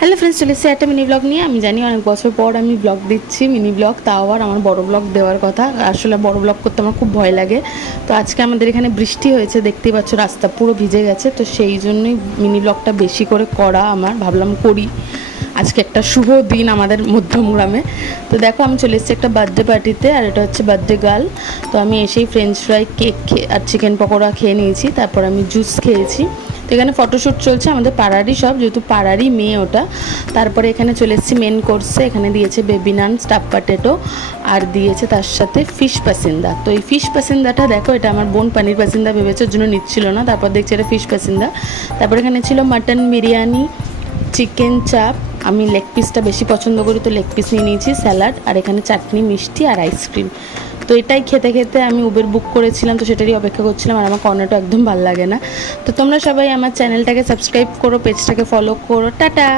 Hello friends, চলে এসেছি একটা মিনি ব্লগ নিয়ে। আমি জানি অনেক বছর পর আমি ব্লগ দিচ্ছি, মিনি ব্লগ, তাও আবার আমার বড় ব্লগ দেওয়ার কথা। আসলে বড় ব্লগ করতে আমার খুব ভয় লাগে। তো আজকে আমাদের এখানে বৃষ্টি হয়েছে, দেখতেই পাচ্ছ রাস্তা পুরো ভিজে গেছে। তো সেই জন্যই মিনি ব্লগটা বেশি করে করা, আমার ভাবলাম করি। আজকে একটা শুভ দিন আমাদের মধ্যমগ্রামে। তো দেখো, আমি চলে এসেছি একটা বার্থডে পার্টিতে, আর এটা হচ্ছে বার্থডে গার্ল। তো আমি এসেই ফ্রেঞ্চ ফ্রাই, কেক আর চিকেন পকোড়া খেয়ে নিয়েছি, তারপর আমি জুস খেয়েছি। তো এখানে ফটোশ্যুট চলছে, আমাদের পাড়ারই সব, যেহেতু পাড়ারই মেয়ে ওটা। তারপরে এখানে চলে এসেছি মেন কোর্সে। এখানে দিয়েছে বেবি নান, স্টাফ পটেটো, আর দিয়েছে তার সাথে ফিশ পাসিন্দা। তো এই ফিশ পাসিন্দাটা দেখো, এটা আমার বোন পানির পাসিন্দা ভেবেছে, ওর জন্য নিচ্ছিল না, তারপর দেখছি এটা ফিশ পাসিন্দা। তারপর এখানে ছিল মাটন বিরিয়ানি, চিকেন চাপ, আমি লেগ পিসটা বেশি পছন্দ করি তো লেগ পিস নিয়ে নিয়েছি, স্যালাড, আর এখানে চাটনি, মিষ্টি আর আইসক্রিম। তো এটাই খেতে খেতে আমি উবের বুক করেছিলাম, তো সেটারই অপেক্ষা করছিলাম। আর আমার কর্নারটা একদম ভালো লাগে না। তো তোমরা সবাই আমার চ্যানেলটাকে সাবস্ক্রাইব করো, পেজটাকে ফলো করো। টাটা।